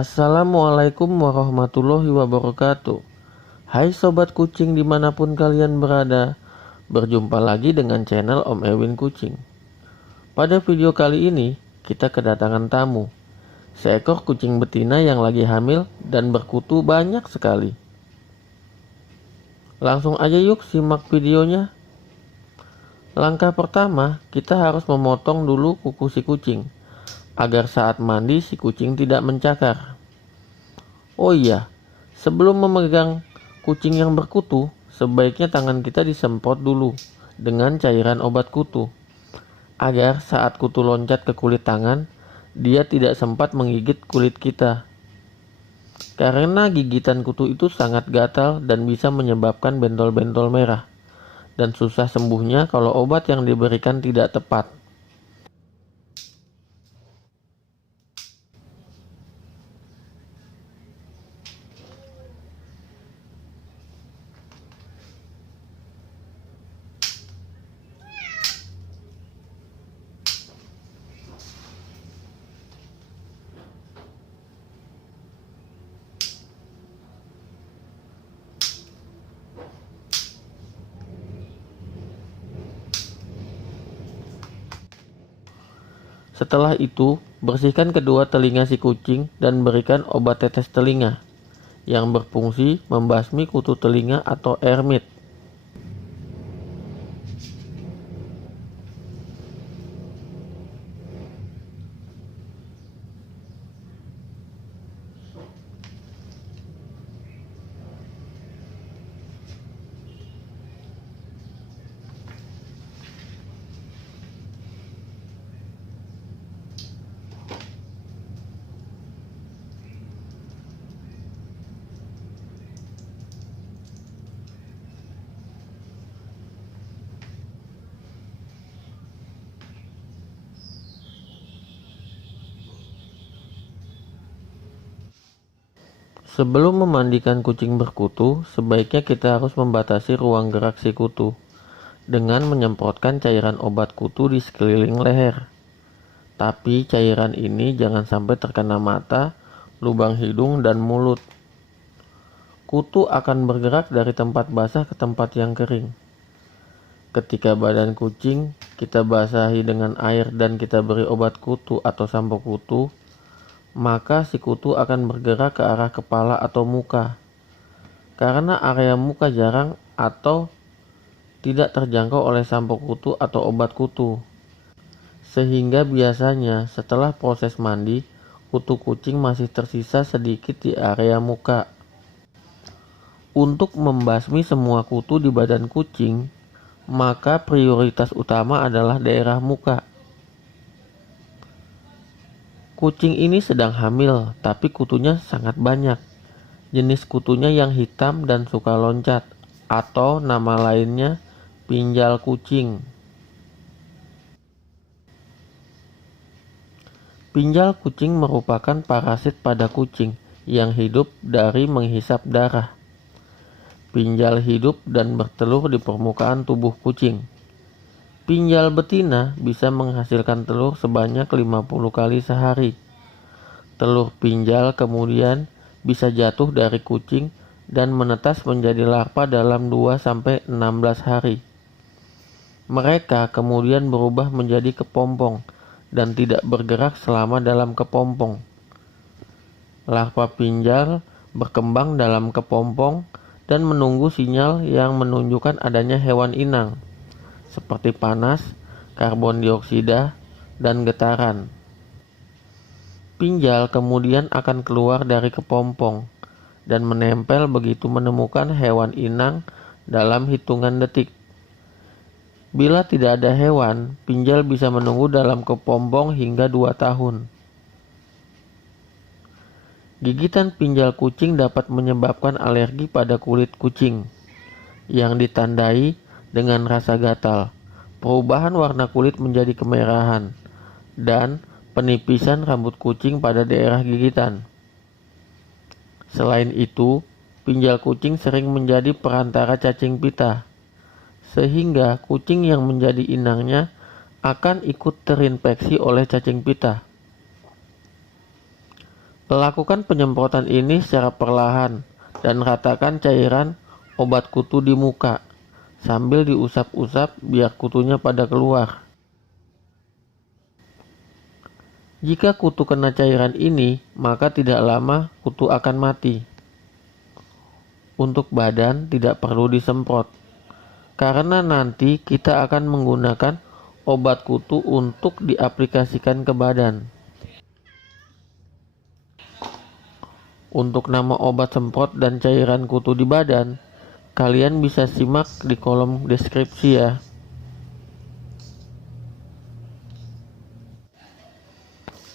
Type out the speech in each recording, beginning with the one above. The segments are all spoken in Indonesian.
Assalamualaikum warahmatullahi wabarakatuh. Hai sobat kucing dimanapun kalian berada, berjumpa lagi dengan channel Om Ewin Kucing. Pada video kali ini kita kedatangan tamu, seekor kucing betina yang lagi hamil dan berkutu banyak sekali. Langsung aja yuk simak videonya. Langkah pertama, kita harus memotong dulu kuku si kucing agar saat mandi si kucing tidak mencakar. Oh iya, sebelum memegang kucing yang berkutu, sebaiknya tangan kita disemprot dulu dengan cairan obat kutu, agar saat kutu loncat ke kulit tangan, dia tidak sempat menggigit kulit kita. Karena gigitan kutu itu sangat gatal dan bisa menyebabkan bentol-bentol merah, dan susah sembuhnya kalau obat yang diberikan tidak tepat. Setelah itu, bersihkan kedua telinga si kucing dan berikan obat tetes telinga yang berfungsi membasmi kutu telinga atau ermit. Sebelum memandikan kucing berkutu, sebaiknya kita harus membatasi ruang gerak si kutu dengan menyemprotkan cairan obat kutu di sekeliling leher. Tapi cairan ini jangan sampai terkena mata, lubang hidung, dan mulut. Kutu akan bergerak dari tempat basah ke tempat yang kering. Ketika badan kucing kita basahi dengan air dan kita beri obat kutu atau sampo kutu, maka si kutu akan bergerak ke arah kepala atau muka. Karena area muka jarang atau tidak terjangkau oleh sampo kutu atau obat kutu, sehingga biasanya setelah proses mandi, kutu kucing masih tersisa sedikit di area muka. Untuk membasmi semua kutu di badan kucing, maka prioritas utama adalah daerah muka. Kucing ini sedang hamil, tapi kutunya sangat banyak. Jenis kutunya yang hitam dan suka loncat, atau nama lainnya pinjal kucing. Pinjal kucing merupakan parasit pada kucing yang hidup dari menghisap darah. Pinjal hidup dan bertelur di permukaan tubuh kucing. Pinjal betina bisa menghasilkan telur sebanyak 50 kali sehari. Telur pinjal kemudian bisa jatuh dari kucing dan menetas menjadi larva dalam 2-16 hari. Mereka kemudian berubah menjadi kepompong dan tidak bergerak selama dalam kepompong. Larva pinjal berkembang dalam kepompong dan menunggu sinyal yang menunjukkan adanya hewan inang, seperti panas, karbon dioksida, dan getaran. Pinjal kemudian akan keluar dari kepompong dan menempel begitu menemukan hewan inang dalam hitungan detik. Bila tidak ada hewan, pinjal bisa menunggu dalam kepompong hingga 2 tahun. Gigitan pinjal kucing dapat menyebabkan alergi pada kulit kucing yang ditandai dengan rasa gatal, perubahan warna kulit menjadi kemerahan, dan penipisan rambut kucing pada daerah gigitan. Selain itu, pinjal kucing sering menjadi perantara cacing pita, sehingga kucing yang menjadi inangnya akan ikut terinfeksi oleh cacing pita. Lakukan penyemprotan ini secara perlahan dan ratakan cairan obat kutu di muka sambil diusap-usap biar kutunya pada keluar. Jika kutu kena cairan ini, maka tidak lama kutu akan mati. Untuk badan tidak perlu disemprot, karena nanti kita akan menggunakan obat kutu untuk diaplikasikan ke badan. Untuk nama obat semprot dan cairan kutu di badan, kalian bisa simak di kolom deskripsi ya.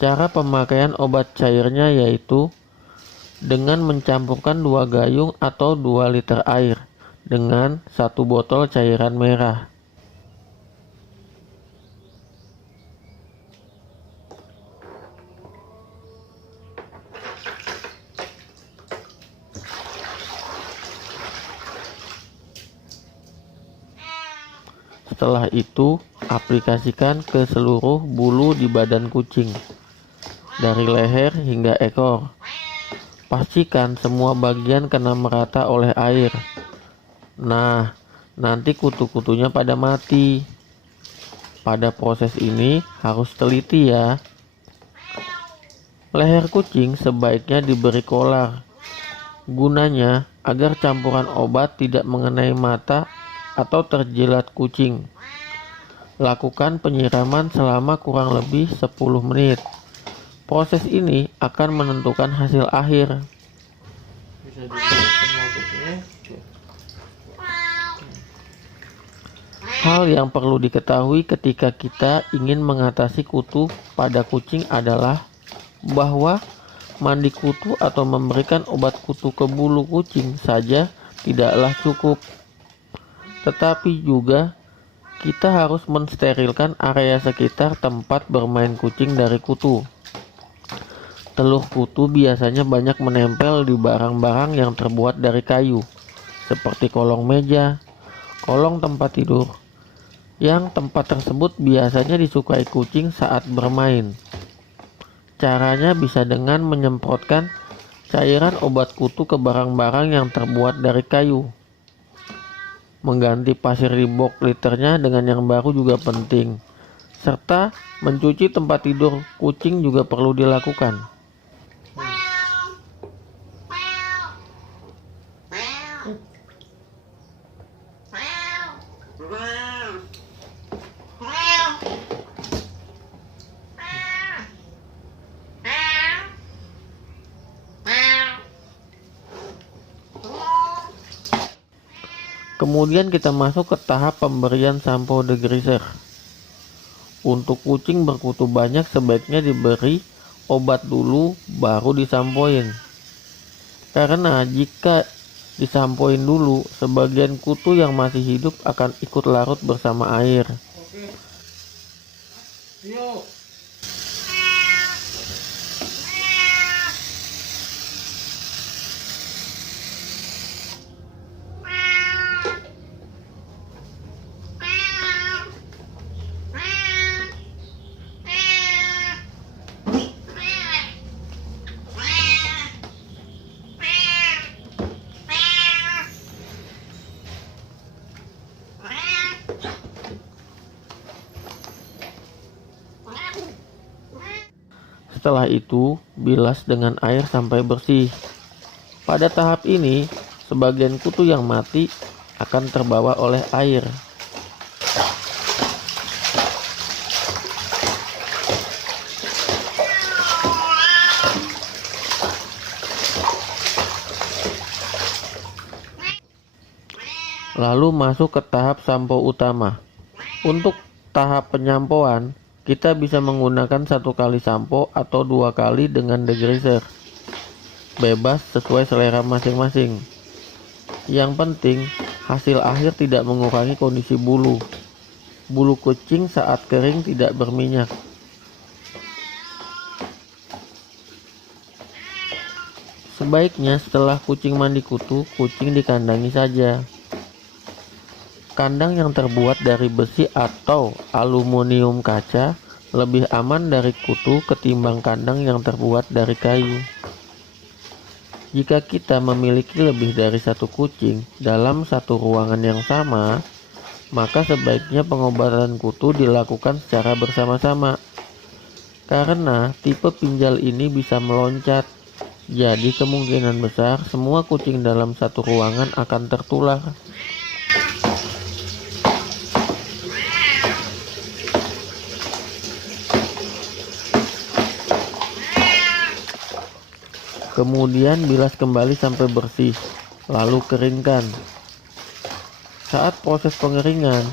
Cara pemakaian obat cairnya yaitu dengan mencampurkan 2 gayung atau 2 liter air dengan 1 botol cairan merah. Setelah itu, aplikasikan ke seluruh bulu di badan kucing, dari leher hingga ekor. Pastikan semua bagian kena merata oleh air. Nah, nanti kutu-kutunya pada mati. Pada proses ini harus teliti ya. Leher kucing sebaiknya diberi kolar. Gunanya agar campuran obat tidak mengenai mata atau terjilat kucing. Lakukan penyiraman selama kurang lebih 10 menit. Proses ini akan menentukan hasil akhir. Hal yang perlu diketahui ketika kita ingin mengatasi kutu pada kucing adalah bahwa mandi kutu atau memberikan obat kutu ke bulu kucing saja tidaklah cukup. Tetapi juga kita harus mensterilkan area sekitar tempat bermain kucing dari kutu. Teluh kutu biasanya banyak menempel di barang-barang yang terbuat dari kayu, seperti kolong meja, kolong tempat tidur, yang tempat tersebut biasanya disukai kucing saat bermain. Caranya bisa dengan menyemprotkan cairan obat kutu ke barang-barang yang terbuat dari kayu. Mengganti pasir di box liternya dengan yang baru juga penting, serta mencuci tempat tidur kucing juga perlu dilakukan. Kemudian kita masuk ke tahap pemberian sampo degreaser. Untuk kucing berkutu banyak sebaiknya diberi obat dulu baru disampoin. Karena jika disampoin dulu, sebagian kutu yang masih hidup akan ikut larut bersama air. Yuk. Setelah itu, bilas dengan air sampai bersih. Pada tahap ini, sebagian kutu yang mati akan terbawa oleh air. Lalu masuk ke tahap sampo utama. Untuk tahap penyampoan, kita bisa menggunakan 1 kali sampo atau 2 kali dengan degreaser. Bebas sesuai selera masing-masing. Yang penting, hasil akhir tidak mengurangi kondisi bulu. Bulu kucing saat kering tidak berminyak. Sebaiknya setelah kucing mandi kutu, kucing dikandangi saja. Kandang yang terbuat dari besi atau aluminium kaca lebih aman dari kutu ketimbang kandang yang terbuat dari kayu. Jika kita memiliki lebih dari satu kucing dalam satu ruangan yang sama, maka sebaiknya pengobatan kutu dilakukan secara bersama-sama. Karena tipe pinjal ini bisa meloncat, jadi kemungkinan besar semua kucing dalam satu ruangan akan tertular. Kemudian bilas kembali sampai bersih, lalu keringkan. Saat proses pengeringan,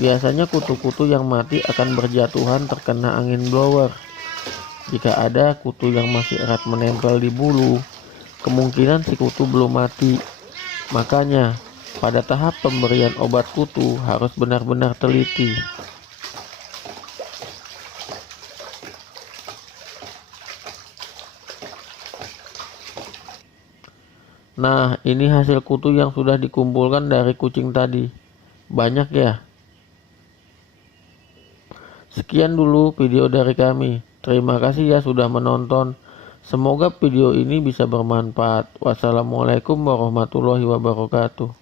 biasanya kutu-kutu yang mati akan berjatuhan terkena angin blower. Jika ada kutu yang masih erat menempel di bulu, kemungkinan si kutu belum mati. Makanya, pada tahap pemberian obat kutu harus benar-benar teliti. Nah, ini hasil kutu yang sudah dikumpulkan dari kucing tadi. Banyak ya? Sekian dulu video dari kami. Terima kasih ya sudah menonton. Semoga video ini bisa bermanfaat. Wassalamualaikum warahmatullahi wabarakatuh.